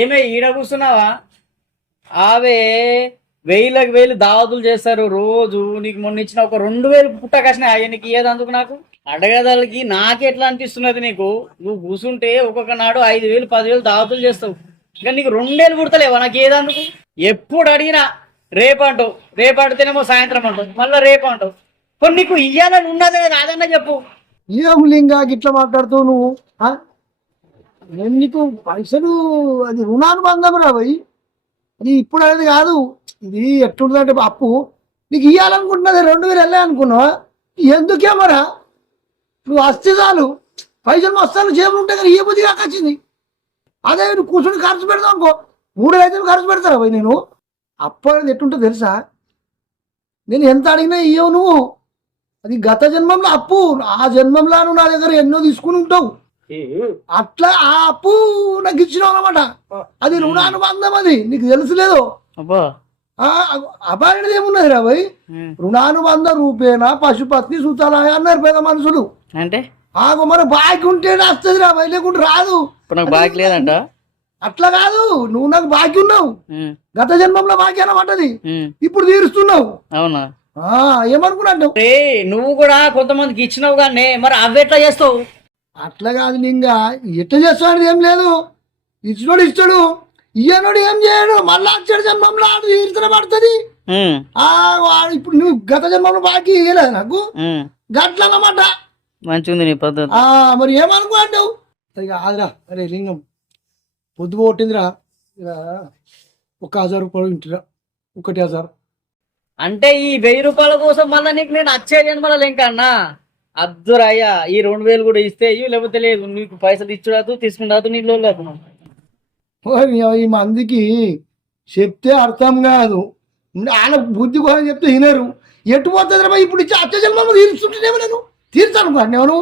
ఏమే ఈడ కూర్చున్నావా? ఆవే వేలకు వేలు దావతులు చేస్తారు రోజు. నీకు మొన్న ఇచ్చిన ఒక 2000 పుట్టకసిన అయ్యా నీకు ఇయ్యేదందుకు నాకు అడగదాలకి నాకెట్లా అనిపిస్తున్నది నీకు? నువ్వు కూర్చుంటే ఒక్కొక్క నాడు 5000 10,000 దావతులు చేస్తావు, ఇంకా నీకు 2000 పుడతలేవా నాకు ఏదందుకు? ఎప్పుడు అడిగినా రేపంటావు, రేపు అడితేనేమో సాయంత్రం అంటావు, మళ్ళీ రేపు అంటావు. కొన్ని నీకు ఇయ్యాలని ఉన్నదే కాదన్నా చెప్పు. ఏం లింగా గిట్లా మాట్లాడుతావు నువ్వు? నేను నీకు పైసలు అది రుణానుబంధం రా భయ్, అది ఇప్పుడు అనేది కాదు. ఇది ఎట్లుంటుందంటే అప్పు నీకు ఇవ్వాలనుకుంటున్నది 2000 వెళ్ళా అనుకున్నావా? ఎందుకే మరా నువ్వు వస్తే చాలు, పైసలు వస్తాను జేబులు ఉంటే కానీ ఏ బుద్ధి కాకొచ్చింది. అదే నువ్వు కూర్చొని ఖర్చు పెడతావు అనుకో, 3,000 ఖర్చు పెడతారా భయ్? నేను అప్పు అనేది ఎట్టుంటో తెలుసా? నేను ఎంత అడిగినా ఇవ్వవు నువ్వు. అది గత జన్మంలో అప్పు, ఆ జన్మంలో నువ్వు నా దగ్గర ఎన్నో తీసుకుని ఉంటావు. అట్లా ఆ అప్పు నాకు ఇచ్చినావు అనమాట. అది రుణానుబంధం, అది నీకు తెలుసులేదు. అబాయినది ఏమున్నది రా భయ్? రుణానుబంధ రూపేణ పశుపత్ని సుతలాయ అన్నారు పేద మనుషులు. అంటే ఆగు మరి బాకీ ఉంటేనే వస్తుంది రా భయ్, లేకుంటే రాదు. బాకీ లేదంట. అట్లా కాదు, నువ్వు నాకు బాకీ ఉన్నావు, గత జన్మంలో బాకీ అనమాటది, ఇప్పుడు తీరుస్తున్నావు. అవునా? ఏమనుకున్నావు? నువ్వు కూడా కొంతమందికి ఇచ్చినావు కానీ మరి అవి ఎట్లా చేస్తావు? అట్లా కాదు నింగా, ఎట్లా చేస్తాడు ఏం లేదు. ఇచ్చినోడు ఇస్తాడు, ఇయ్యనోడు ఏం చేయడు. మళ్ళా అచ్చడి జన్మంలో ఆడు తీర్చన పడుతుంది. ఇప్పుడు నువ్వు గత జన్మంలో బాకీ ఇయ్యలేదు నాకు, గట్లన్నమాట. మంచిగా నీ పద్ధతి. మరి ఏమనుకో అంటావు? ఇక ఆదిరా, అరే లింగం పొద్దు కొట్టిందిరా, 1,000 రూపాయలు ఇంటిరా, 1,000. అంటే ఈ 1000 రూపాయల కోసం మళ్ళీ నీకు నేను వచ్చేది మళ్ళీ ఇంకన్నా అద్దురయ్యా. ఈ 2000 కూడా ఇస్తే ఇవి, లేకపోతే లేదు. నీకు పైసలు ఇచ్చుడాదు తీసుకురాదు, నీళ్ళు లేదు. ఈ మందికి చెప్తే అర్థం కాదు, ఆయన బుద్ధి కోసం చెప్తే వినరు. ఎటు పోతుంది రా ఇప్పుడు ఇచ్చి అచ్చ జన్మలో తీర్చుంటేనేమో నేను తీర్చాను నేను.